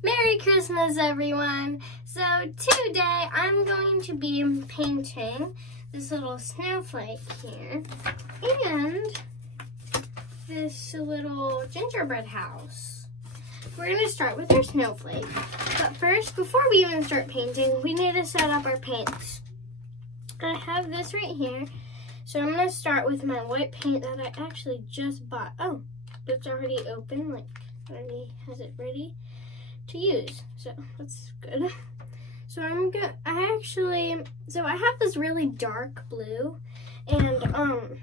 Merry Christmas, everyone! So today I'm going to be painting this little snowflake here and this little gingerbread house. We're going to start with our snowflake. But first, before we even start painting, we need to set up our paints. I have this right here. So I'm going to start with my white paint that I actually just bought. Oh, it's already open, like already has it ready to use, so that's good. So I have this really dark blue and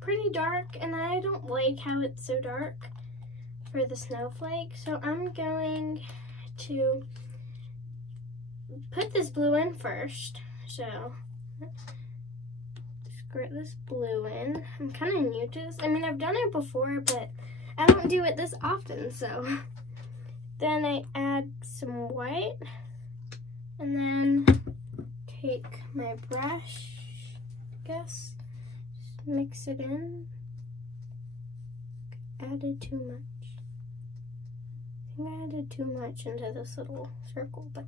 pretty dark, and I don't like how it's so dark for the snowflake, so I'm going to put this blue in first. So squirt this blue in. I'm kind of new to this. I mean, I've done it before, but I don't do it this often, so then I add some white, and then take my brush, I guess, just mix it in. Added too much. I think I added too much into this little circle, but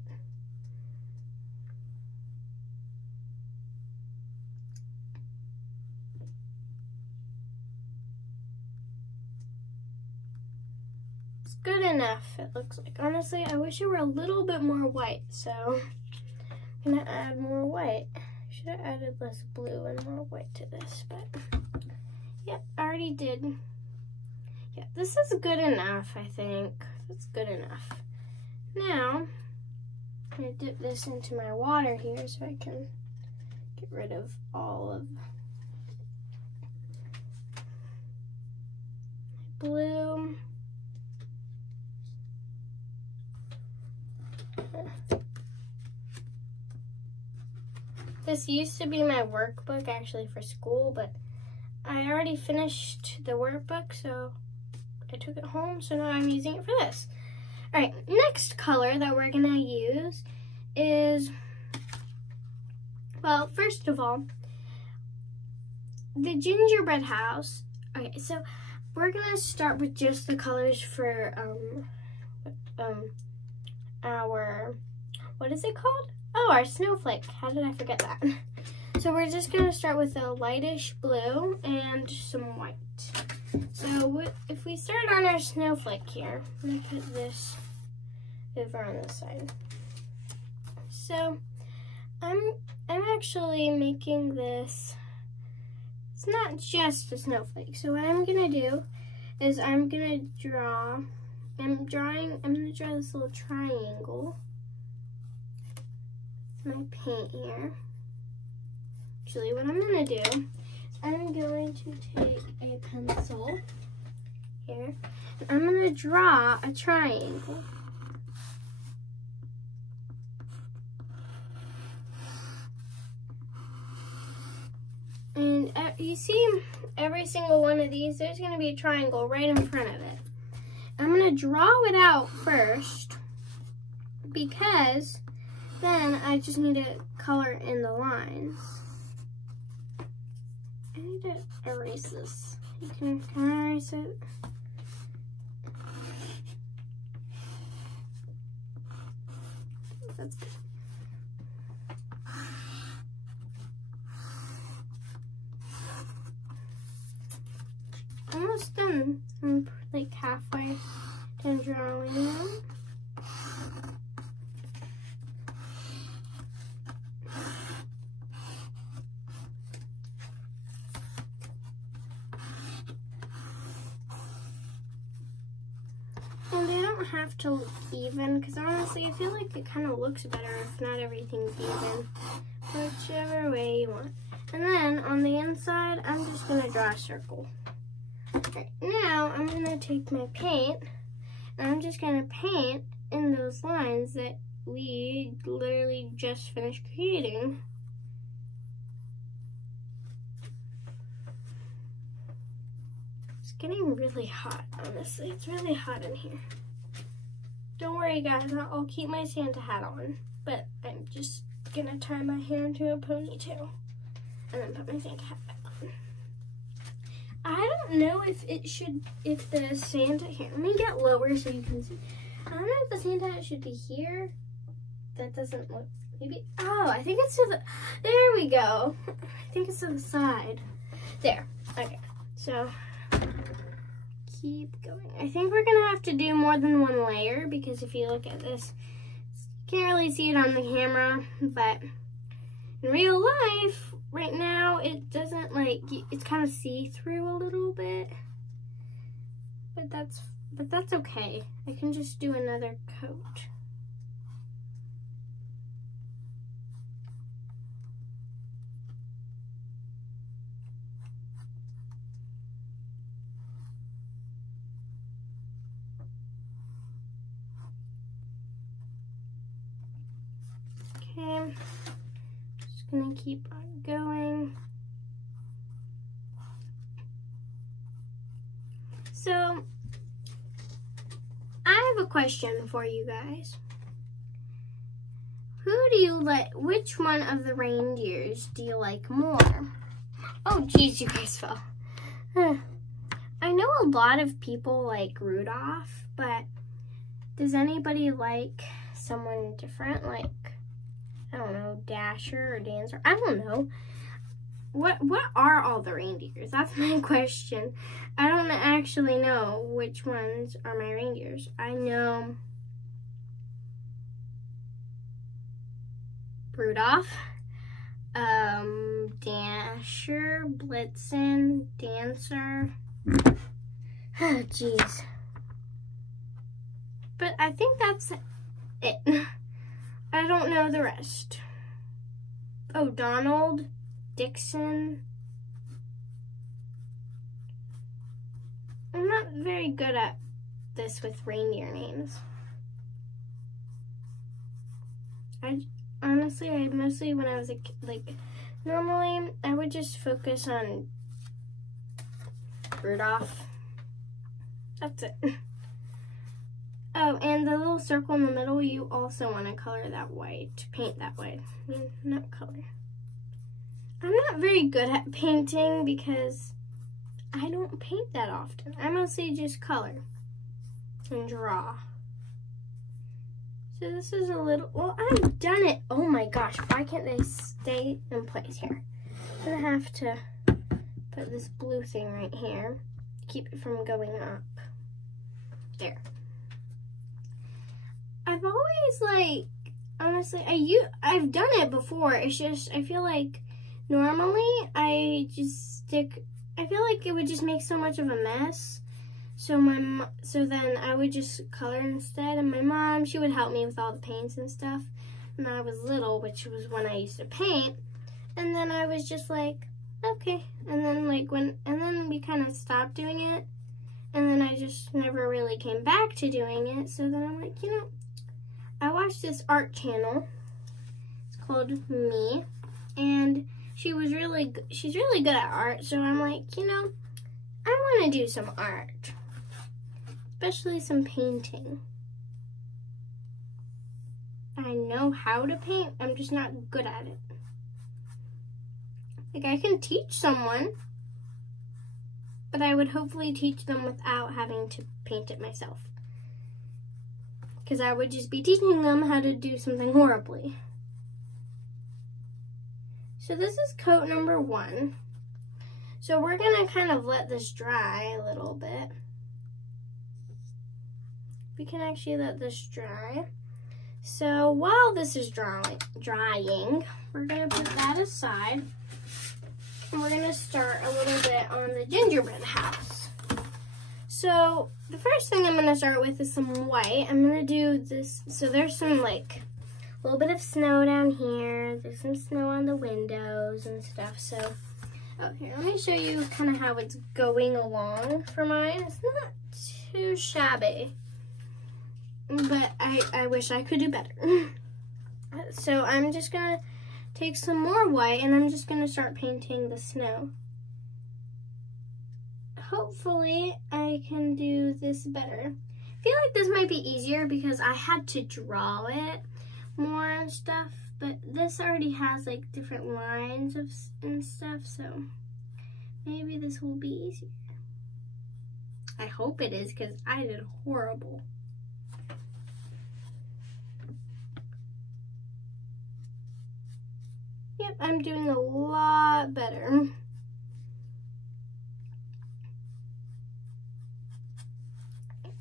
good enough, it looks like. Honestly, I wish it were a little bit more white, so I'm gonna add more white. I should have added less blue and more white to this, but yep, I already did. Yeah, this is good enough, I think. That's good enough. Now, I'm gonna dip this into my water here so I can get rid of all of my blue. This used to be my workbook actually for school, but I already finished the workbook, so I took it home, so now I'm using it for this. Alright, next color that we're gonna use is, well, first of all, the gingerbread house. Okay, so we're gonna start with just the colors for our, what is it called? Oh, our snowflake. How did I forget that? So we're just going to start with a lightish blue and some white. So if we start on our snowflake here, I'm going to put this over on this side. So I'm actually making this, it's not just a snowflake. So what I'm going to do is I'm going to draw this little triangle. My paint here. Actually, what I'm gonna do is I'm going to take a pencil here, and I'm gonna draw a triangle. And you see every single one of these, there's gonna be a triangle right in front of it. I'm gonna draw it out first because then I just need to color in the lines. I need to erase this. Can I erase it? That's good. Almost done. I'm like halfway done drawing them. And they don't have to look even, because honestly I feel like it kind of looks better if not everything's even. Whichever way you want. And then on the inside, I'm just going to draw a circle. Right, now I'm going to take my paint and I'm just going to paint in those lines that we literally just finished creating. It's getting really hot, honestly. It's really hot in here. Don't worry guys, I'll keep my Santa hat on, but I'm just going to tie my hair into a ponytail and then put my Santa hat back on. I don't know if the Santa, here, let me get lower so you can see. I don't know if the Santa hat should be here. That doesn't look, maybe, oh, I think it's to the, there we go. I think it's to the side. There, okay, so keep going. I think we're gonna have to do more than one layer because if you look at this, you can't really see it on the camera, but in real life, right now, it doesn't like, it's kind of see-through a little bit, but that's okay. I can just do another coat. Okay, just gonna keep on going. So, I have a question for you guys. Who do you like, which one of the reindeers do you like more? Oh geez, you guys fell. I know a lot of people like Rudolph, but does anybody like someone different? Like, I don't know, Dasher or Dancer? I don't know. What are all the reindeers? That's my question. I don't actually know which ones are my reindeers. I know Rudolph, Dasher, Blitzen, Dancer. Oh, jeez. But I think that's it. I don't know the rest. Oh, Donald, Dixon. I'm not very good at this with reindeer names. Honestly, I mostly, when I was a kid, like, normally I would just focus on Rudolph. That's it. Oh, and the little circle in the middle, you also want to color that white, paint that white. I mean, not color. I'm not very good at painting because I don't paint that often. I mostly just color and draw. So this is a little, well, I've done it. Oh my gosh, why can't they stay in place here? I'm gonna have to put this blue thing right here to keep it from going up. There. I've always like, honestly, I've done it before. It's just, I feel like normally I feel like it would just make so much of a mess. So then I would just color instead, and my mom, she would help me with all the paints and stuff when I was little, which was when I used to paint. And then I was just like, okay. And then then we kind of stopped doing it. And then I just never really came back to doing it. So then I'm like, you know, I watched this art channel. It's called Me, and she's really good at art. So I'm like, you know, I want to do some art, especially some painting. I know how to paint, I'm just not good at it. Like, I can teach someone, but I would hopefully teach them without having to paint it myself. Because I would just be teaching them how to do something horribly. So this is coat number 1. So we're gonna kind of let this dry a little bit. We can actually let this dry. So while this is drying, we're gonna put that aside. And we're gonna start a little bit on the gingerbread house. So the first thing I'm gonna start with is some white. I'm gonna do this, so there's some like a little bit of snow down here. There's some snow on the windows and stuff. So, oh, here, let me show you kind of how it's going along for mine. It's not too shabby, but I wish I could do better. So I'm just gonna take some more white and I'm just gonna start painting the snow. Hopefully I can do this better. I feel like this might be easier because I had to draw it more and stuff, but this already has like different lines and stuff, so maybe this will be easier. I hope it is because I did horrible. Yep, I'm doing a lot better.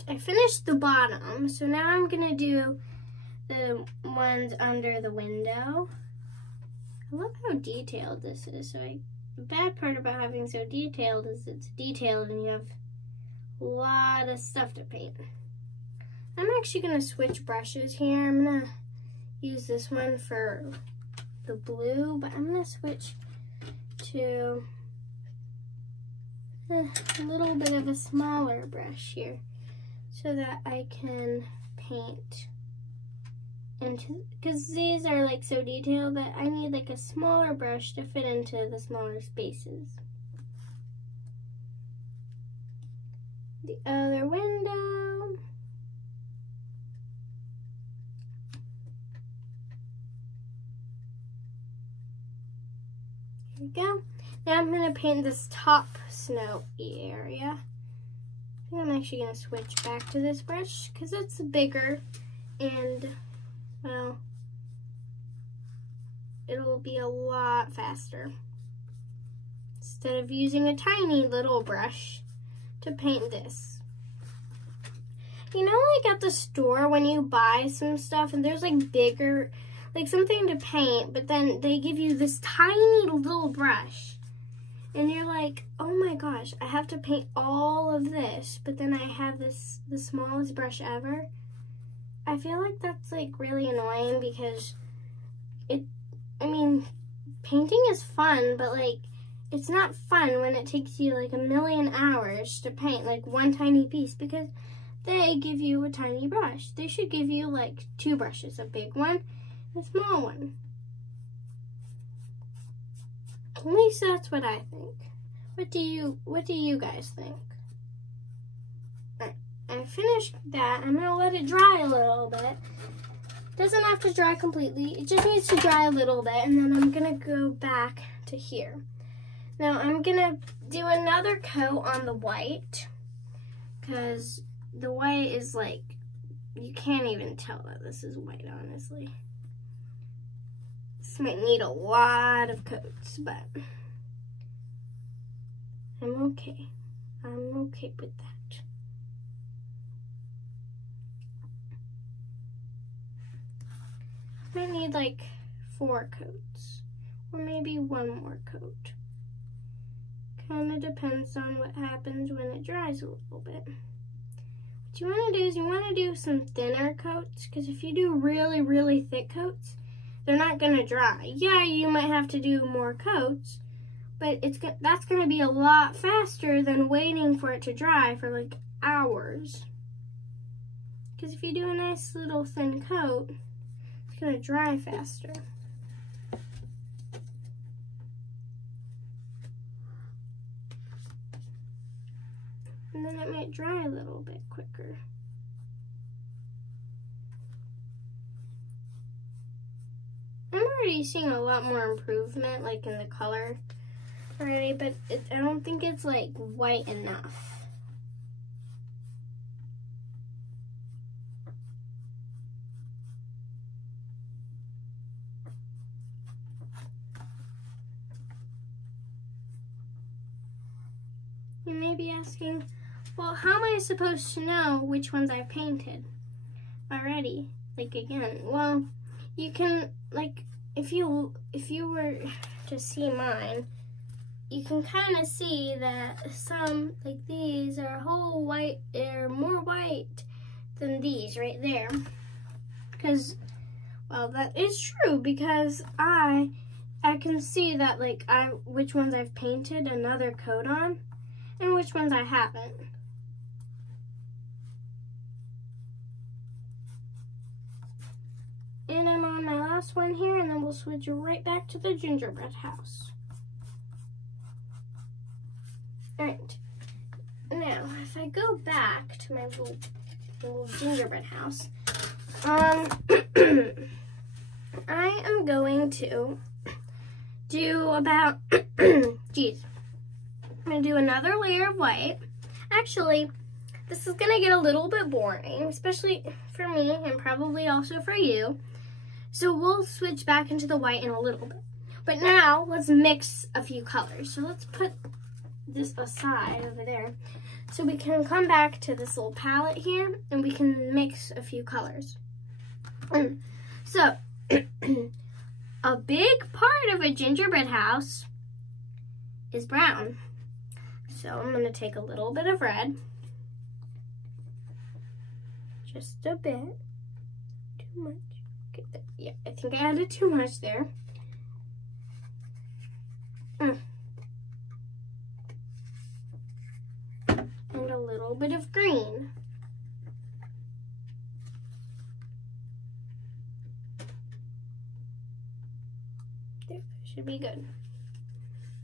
I finished the bottom, so now I'm gonna do the ones under the window. I love how detailed this is. The bad part about having so detailed is it's detailed and you have a lot of stuff to paint. I'm actually gonna switch brushes here. I'm gonna use this one for the blue, but I'm gonna switch to a little bit of a smaller brush here so that I can paint into, because these are like so detailed that I need like a smaller brush to fit into the smaller spaces. The other window. Here we go. Now I'm going to paint this top snowy area. I think I'm actually going to switch back to this brush because it's bigger and, well, it will be a lot faster. Instead of using a tiny little brush to paint this. You know, like at the store when you buy some stuff and there's like bigger, like something to paint, but then they give you this tiny little brush. And you're like, oh my gosh, I have to paint all of this, but then I have this, the smallest brush ever. I feel like that's like really annoying because I mean, painting is fun, but like, it's not fun when it takes you like a million hours to paint like one tiny piece because they give you a tiny brush. They should give you like two brushes, a big one and a small one. At least that's what I think. What do you guys think? Alright, I finished that. I'm gonna let it dry a little bit. Doesn't have to dry completely. It just needs to dry a little bit, and then I'm gonna go back to here. Now I'm gonna do another coat on the white because the white is like, you can't even tell that this is white, honestly. This might need a lot of coats, but I'm okay. I'm okay with that. I might need like 4 coats, or maybe 1 more coat. Kind of depends on what happens when it dries a little bit. What you want to do is you want to do some thinner coats, because if you do really, really thick coats, they're not going to dry. Yeah, you might have to do more coats, but that's going to be a lot faster than waiting for it to dry for like hours. Because if you do a nice little thin coat, it's going to dry faster. And then it might dry a little bit quicker. I'm already seeing a lot more improvement, like in the color already, but I don't think it's like white enough. You may be asking, well, how am I supposed to know which ones I've painted already? Like again, well, you can, like, if you were to see mine, you can kind of see that some, like these, are whole white, they're more white than these right there. Because, well, that is true, because I can see that, like, which ones I've painted another coat on, and which ones I haven't. And I'm on my last one here, and then we'll switch right back to the gingerbread house. Alright, now if I go back to my little gingerbread house, I am going to do about, geez, I'm going to do another layer of white. Actually, this is going to get a little bit boring, especially for me and probably also for you. So we'll switch back into the white in a little bit. But now let's mix a few colors. So let's put this aside over there. So we can come back to this little palette here and we can mix a few colors. So a big part of a gingerbread house is brown. So I'm going to take a little bit of red. Just a bit. Too much. Okay, yeah, I think I added too much there. And a little bit of green. There, should be good.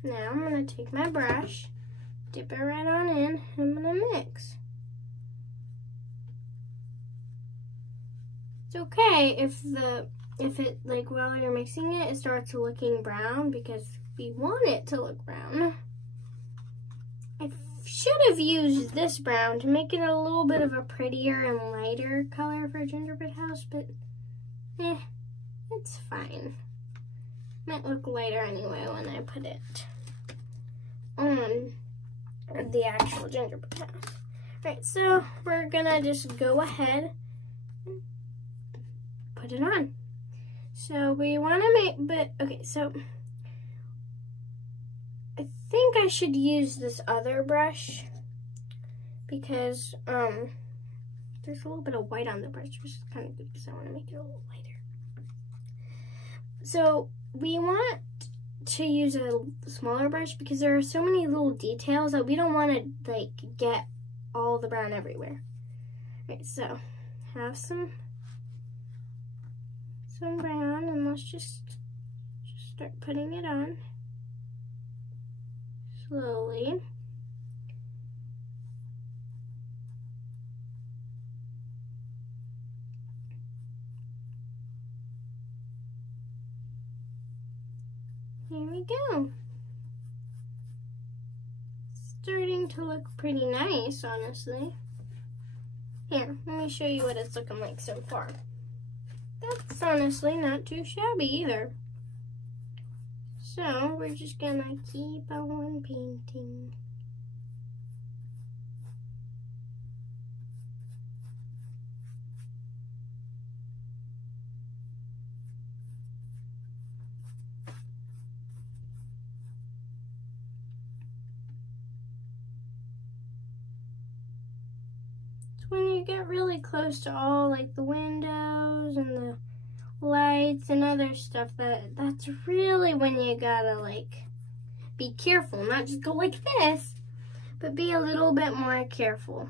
Now I'm going to take my brush, dip it right on in, and I'm going to mix. It's okay if it like while you're mixing it, it starts looking brown because we want it to look brown. I should have used this brown to make it a little bit of a prettier and lighter color for a gingerbread house, but it's fine. Might look lighter anyway when I put it on the actual gingerbread house. Right, so we're gonna just go ahead and put it on. So we want to okay, so I think I should use this other brush because there's a little bit of white on the brush, which is kind of good because I want to make it a little lighter. So we want to use a smaller brush because there are so many little details that we don't want to like get all the brown everywhere. Right, so have some brown and let's just start putting it on slowly. Here we go. Starting to look pretty nice, honestly. Here, let me show you what it's looking like so far. That's honestly not too shabby either. So we're just gonna keep on painting. When you get really close to all like the windows and the lights and other stuff, that's really when you gotta like be careful, not just go like this, but be a little bit more careful.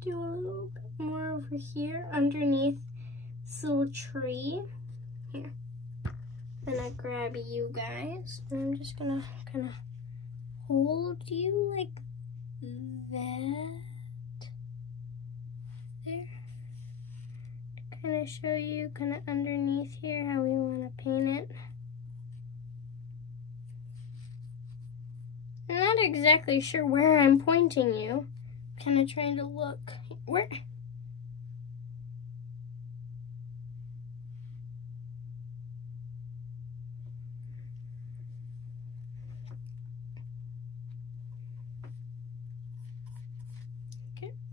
Do a little bit more over here underneath this little tree. Here. Then I grab you guys, and I'm just gonna kind of hold you like that. There. To kind of show you kind of underneath here how we want to paint it. I'm not exactly sure where I'm pointing you. Kind of trying to look where.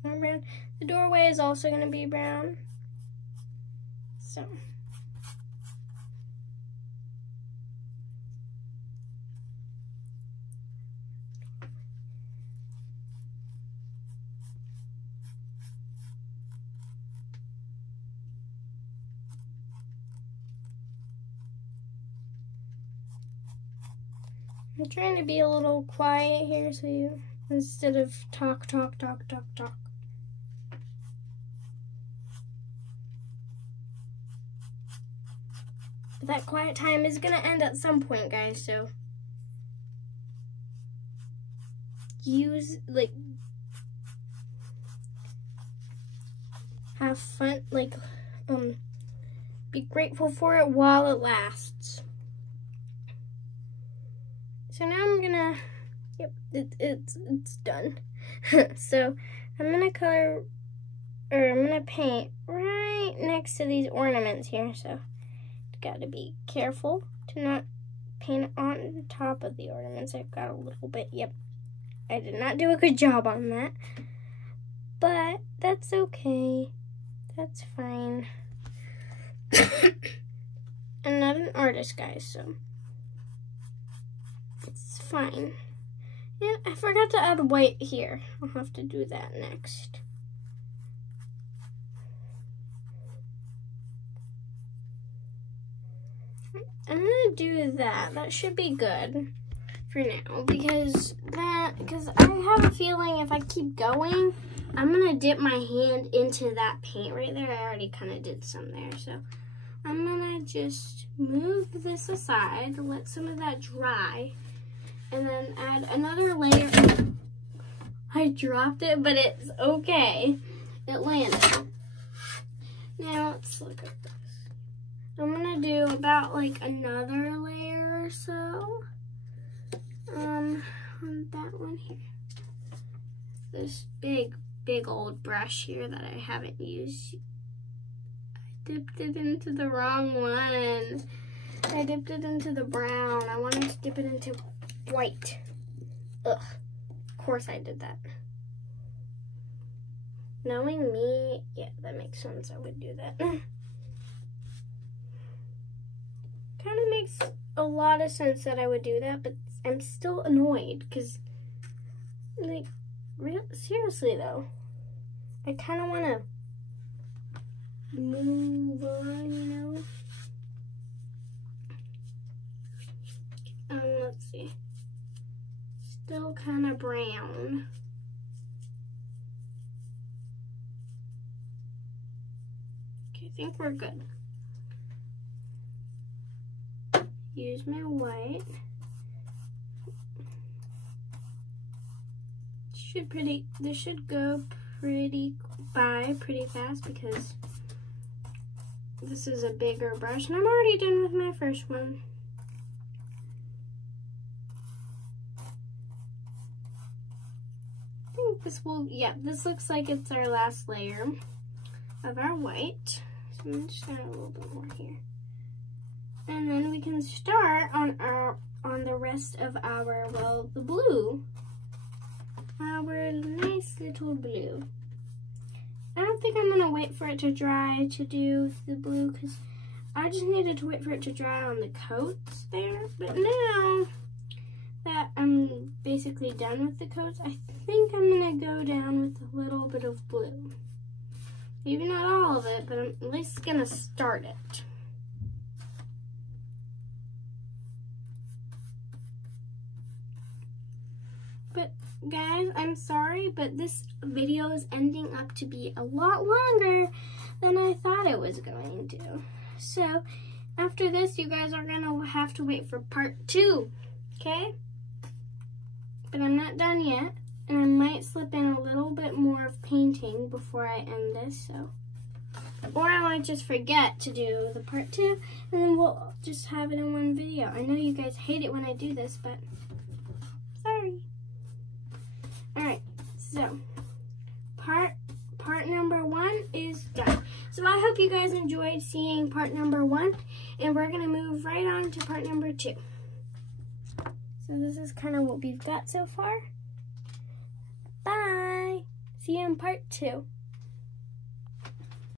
Brown. The doorway is also going to be brown. So. I'm trying to be a little quiet here so you, instead of talk. But that quiet time is gonna end at some point, guys, so have fun, be grateful for it while it lasts. So now I'm gonna, yep, it's done. So I'm gonna color, or I'm gonna paint right next to these ornaments here. So gotta be careful to not paint on top of the ornaments. I've got a little bit, yep. I did not do a good job on that, but that's okay. That's fine. I'm not an artist, guys, so it's fine. And I forgot to add white here. I'll have to do that next. I'm gonna do that. That should be good for now, because I have a feeling if I keep going, I'm gonna dip my hand into that paint right there. I already kind of did some there, so I'm gonna just move this aside, let some of that dry, and then add another layer. I dropped it, but it's okay. It landed. Now let's look at this. I'm gonna do about like another layer or so on that one here. This big old brush here that I haven't used. I dipped it into the wrong one. I dipped it into the brown. I wanted to dip it into white. Ugh, of course I did that. Knowing me, yeah, that makes sense. I would do that. Kind of makes a lot of sense that I would do that, but I'm still annoyed because, like, seriously though, I kind of want to move on, you know? Let's see. Still kind of brown. Okay, I think we're good. Use my white. This should go pretty fast because this is a bigger brush, and I'm already done with my first one. I think this will, yeah, this looks like it's our last layer of our white. So I'm just gonna add a little bit more here. And then we can start on the rest of our, well, the blue. Our nice little blue. I don't think I'm gonna wait for it to dry to do the blue because I just needed to wait for it to dry on the coats there. But now that I'm basically done with the coats, I think I'm gonna go down with a little bit of blue. Maybe not all of it, but I'm at least gonna start it. But guys, I'm sorry, but this video is ending up to be a lot longer than I thought it was going to. So after this, you guys are gonna have to wait for part 2, okay? But I'm not done yet, and I might slip in a little bit more of painting before I end this, so. Or I might just forget to do the part 2, and then we'll just have it in one video. I know you guys hate it when I do this, but sorry. Alright, so part number 1 is done. So I hope you guys enjoyed seeing part number 1, and we're gonna move right on to part number 2. So this is kind of what we've got so far. Bye! See you in part 2.